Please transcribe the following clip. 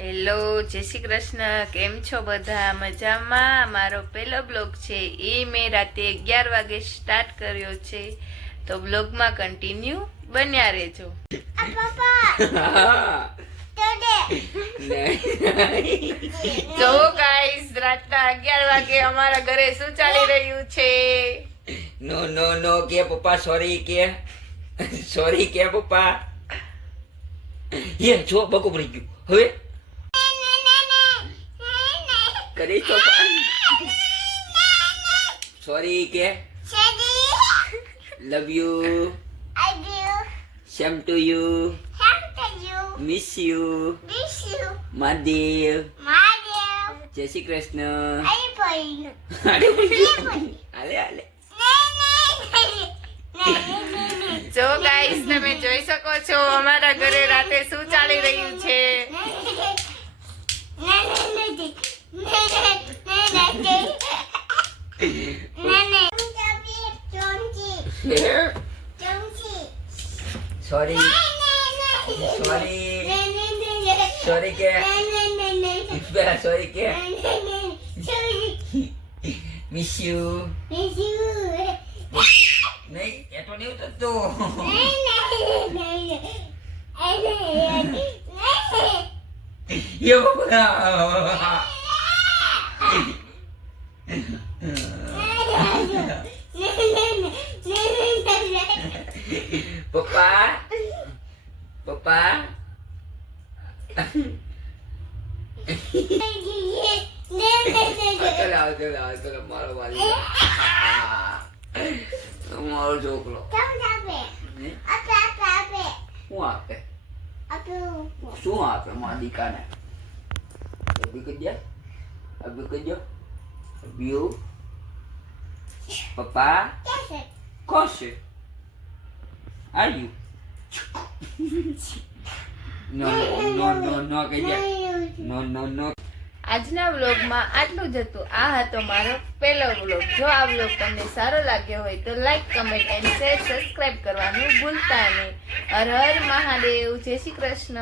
Hello, જય શ્રી કૃષ્ણ. કેમ છો બધા? મજામાં? મારો પહેલો બ્લોગ છે એ મેં રાતે 11 વાગે સ્ટાર્ટ કર્યો છે, તો બ્લોગમાં કન્ટિન્યુ બન્યા રહેજો. જો ગાઈસ, રાતના 11 વાગે અમારા ઘરે શું ચાલી રહ્યું છે? નો નો નો કે પપ્પા સોરી કે પપ્પા. યે જો બકો ભરી ગયું. હવે કરી તો સોરી કે love you same to you miss you Mahadev જય શ્રી કૃષ્ણ. હાલે હાલે. જો ગાઈસ, તમે જોઈ શકો છો અમારા ઘરે રાતે શું ચાલી રહ્યું છે. સોરી સોરી કે સોરી કે મિસ યુ નહીં એ તો નહીં ઉતરતું. પપ્પા પપ્પા ચલો મારો વાલી મારો છોકરો શું આપે મારા દીકાને? અભી કજો અભી પપ્પા ખુશ are you? No કહીએ નો. આજના વ્લોગમાં આટલું જ હતું. આ હતો મારો પહેલો વ્લોગ. જો આ વ્લોગ તમને સારો લાગ્યો હોય તો like, comment and share, subscribe કરવાનું ભૂલતા નહીં. હર હર મહાદેવ. જય શ્રી કૃષ્ણ.